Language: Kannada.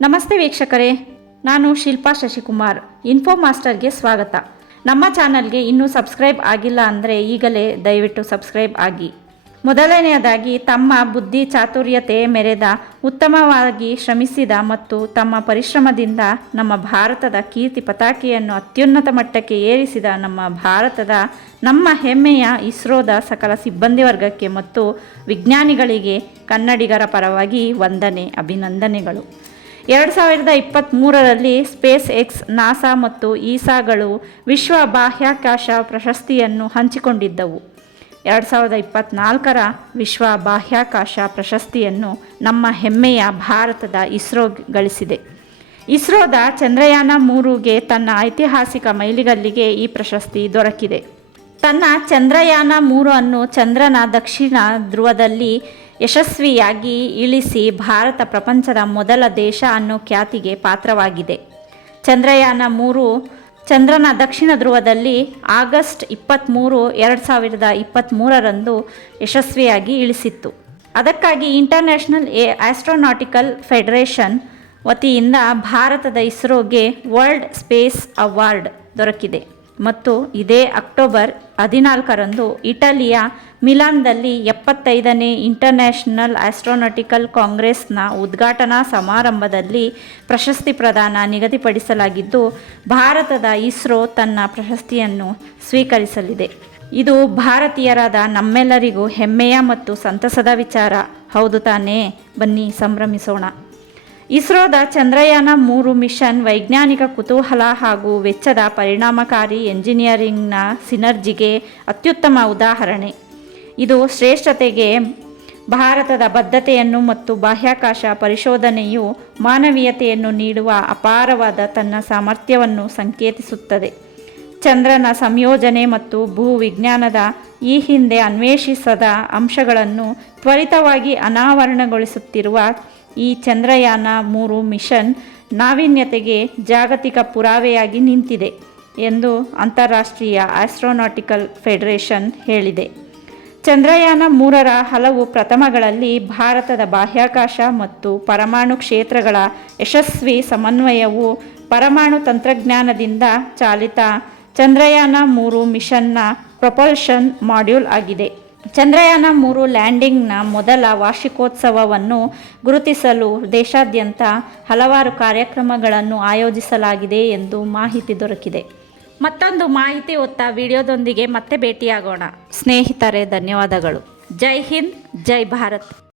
ನಮಸ್ತೆ ವೀಕ್ಷಕರೇ, ನಾನು ಶಿಲ್ಪಾ ಶಶಿಕುಮಾರ್. ಇನ್ಫೋ ಮಾಸ್ಟರ್ಗೆ ಸ್ವಾಗತ. ನಮ್ಮ ಚಾನಲ್ಗೆ ಇನ್ನೂ ಸಬ್ಸ್ಕ್ರೈಬ್ ಆಗಿಲ್ಲ ಅಂದರೆ ಈಗಲೇ ದಯವಿಟ್ಟು ಸಬ್ಸ್ಕ್ರೈಬ್ ಆಗಿ. ಮೊದಲನೆಯದಾಗಿ, ತಮ್ಮ ಬುದ್ಧಿ ಚಾತುರ್ಯತೆ ಮೆರೆದ, ಉತ್ತಮವಾಗಿ ಶ್ರಮಿಸಿದ ಮತ್ತು ತಮ್ಮ ಪರಿಶ್ರಮದಿಂದ ನಮ್ಮ ಭಾರತದ ಕೀರ್ತಿ ಪತಾಕೆಯನ್ನು ಅತ್ಯುನ್ನತ ಮಟ್ಟಕ್ಕೆ ಏರಿಸಿದ ನಮ್ಮ ಹೆಮ್ಮೆಯ ಇಸ್ರೋದ ಸಕಲ ಸಿಬ್ಬಂದಿ ವರ್ಗಕ್ಕೆ ಮತ್ತು ವಿಜ್ಞಾನಿಗಳಿಗೆ ಕನ್ನಡಿಗರ ಪರವಾಗಿ ವಂದನೆ, ಅಭಿನಂದನೆಗಳು. 2023ರಲ್ಲಿ ಸ್ಪೇಸ್ ಎಕ್ಸ್, ನಾಸಾ ಮತ್ತು ಇಸಾಗಳು ವಿಶ್ವ ಬಾಹ್ಯಾಕಾಶ ಪ್ರಶಸ್ತಿಯನ್ನು ಹಂಚಿಕೊಂಡಿದ್ದವು. 2024ರ ವಿಶ್ವ ಬಾಹ್ಯಾಕಾಶ ಪ್ರಶಸ್ತಿಯನ್ನು ನಮ್ಮ ಹೆಮ್ಮೆಯ ಭಾರತದ ಇಸ್ರೋ ಗಳಿಸಿದೆ. ಇಸ್ರೋದ ಚಂದ್ರಯಾನ 3ಗೆ ತನ್ನ ಐತಿಹಾಸಿಕ ಮೈಲಿಗಲ್ಲಿಗೆ ಈ ಪ್ರಶಸ್ತಿ ದೊರಕಿದೆ. ತನ್ನ ಚಂದ್ರಯಾನ 3 ಅನ್ನು ಚಂದ್ರನ ದಕ್ಷಿಣ ಧ್ರುವದಲ್ಲಿ ಯಶಸ್ವಿಯಾಗಿ ಇಳಿಸಿ ಭಾರತ ಪ್ರಪಂಚದ ಮೊದಲ ದೇಶ ಅನ್ನೋ ಖ್ಯಾತಿಗೆ ಪಾತ್ರವಾಗಿದೆ. ಚಂದ್ರಯಾನ 3 ಚಂದ್ರನ ದಕ್ಷಿಣ ಧ್ರುವದಲ್ಲಿ ಆಗಸ್ಟ್ 23, 2023ರಂದು ಯಶಸ್ವಿಯಾಗಿ ಇಳಿಸಿತ್ತು. ಅದಕ್ಕಾಗಿ ಇಂಟರ್ನ್ಯಾಷನಲ್ ಆಸ್ಟ್ರೋನಾಟಿಕಲ್ ಫೆಡರೇಷನ್ ವತಿಯಿಂದ ಭಾರತದ ಇಸ್ರೋಗೆ ವರ್ಲ್ಡ್ ಸ್ಪೇಸ್ ಅವಾರ್ಡ್ ದೊರಕಿದೆ ಮತ್ತು ಇದೇ ಅಕ್ಟೋಬರ್ 14ರಂದು ಇಟಲಿಯ ಮಿಲಾನ್ದಲ್ಲಿ 75ನೇ ಇಂಟರ್ನ್ಯಾಷನಲ್ ಆಸ್ಟ್ರೋನಾಟಿಕಲ್ ಕಾಂಗ್ರೆಸ್ನ ಉದ್ಘಾಟನಾ ಸಮಾರಂಭದಲ್ಲಿ ಪ್ರಶಸ್ತಿ ಪ್ರದಾನ ನಿಗದಿಪಡಿಸಲಾಗಿದ್ದು, ಭಾರತದ ಇಸ್ರೋ ತನ್ನ ಪ್ರಶಸ್ತಿಯನ್ನು ಸ್ವೀಕರಿಸಲಿದೆ. ಇದು ಭಾರತೀಯರಾದ ನಮ್ಮೆಲ್ಲರಿಗೂ ಹೆಮ್ಮೆಯ ಮತ್ತು ಸಂತಸದ ವಿಚಾರ, ಹೌದು ತಾನೇ? ಬನ್ನಿ ಸಂಭ್ರಮಿಸೋಣ. ಇಸ್ರೋದ ಚಂದ್ರಯಾನ 3 ಮಿಷನ್ ವೈಜ್ಞಾನಿಕ ಕುತೂಹಲ ಹಾಗೂ ವೆಚ್ಚದ ಪರಿಣಾಮಕಾರಿ ಎಂಜಿನಿಯರಿಂಗ್ನ ಸಿನರ್ಜಿಗೆ ಅತ್ಯುತ್ತಮ ಉದಾಹರಣೆ. ಇದು ಶ್ರೇಷ್ಠತೆಗೆ ಭಾರತದ ಬದ್ಧತೆಯನ್ನು ಮತ್ತು ಬಾಹ್ಯಾಕಾಶ ಪರಿಶೋಧನೆಯು ಮಾನವೀಯತೆಯನ್ನು ನೀಡುವ ಅಪಾರವಾದ ತನ್ನ ಸಾಮರ್ಥ್ಯವನ್ನು ಸಂಕೇತಿಸುತ್ತದೆ. ಚಂದ್ರನ ಸಂಯೋಜನೆ ಮತ್ತು ಭೂವಿಜ್ಞಾನದ ಈ ಹಿಂದೆ ಅನ್ವೇಷಿಸದ ಅಂಶಗಳನ್ನು ತ್ವರಿತವಾಗಿ ಅನಾವರಣಗೊಳಿಸುತ್ತಿರುವ ಈ ಚಂದ್ರಯಾನ 3 ಮಿಷನ್ ನಾವೀನ್ಯತೆಗೆ ಜಾಗತಿಕ ಪುರಾವೆಯಾಗಿ ನಿಂತಿದೆ ಎಂದು ಅಂತಾರಾಷ್ಟ್ರೀಯ ಆಸ್ಟ್ರೋನಾಟಿಕಲ್ ಫೆಡರೇಷನ್ ಹೇಳಿದೆ. ಚಂದ್ರಯಾನ 3ರ ಹಲವು ಪ್ರಥಮಗಳಲ್ಲಿ ಭಾರತದ ಬಾಹ್ಯಾಕಾಶ ಮತ್ತು ಪರಮಾಣು ಕ್ಷೇತ್ರಗಳ ಯಶಸ್ವಿ ಸಮನ್ವಯವು ಪರಮಾಣು ತಂತ್ರಜ್ಞಾನದಿಂದ ಚಾಲಿತ ಚಂದ್ರಯಾನ 3 ಮಿಷನ್ನ ಪ್ರೊಪಲ್ಷನ್ ಮಾಡ್ಯೂಲ್ ಆಗಿದೆ. ಚಂದ್ರಯಾನ 3 ಲ್ಯಾಂಡಿಂಗ್ನ ಮೊದಲ ವಾರ್ಷಿಕೋತ್ಸವವನ್ನು ಗುರುತಿಸಲು ದೇಶಾದ್ಯಂತ ಹಲವಾರು ಕಾರ್ಯಕ್ರಮಗಳನ್ನು ಆಯೋಜಿಸಲಾಗಿದೆ ಎಂದು ಮಾಹಿತಿ ದೊರಕಿದೆ. ಮತ್ತೊಂದು ಮಾಹಿತಿ ಹೊತ್ತ ವಿಡಿಯೋದೊಂದಿಗೆ ಮತ್ತೆ ಭೇಟಿಯಾಗೋಣ. ಸ್ನೇಹಿತರೆ, ಧನ್ಯವಾದಗಳು. ಜೈ ಹಿಂದ್, ಜೈ ಭಾರತ್.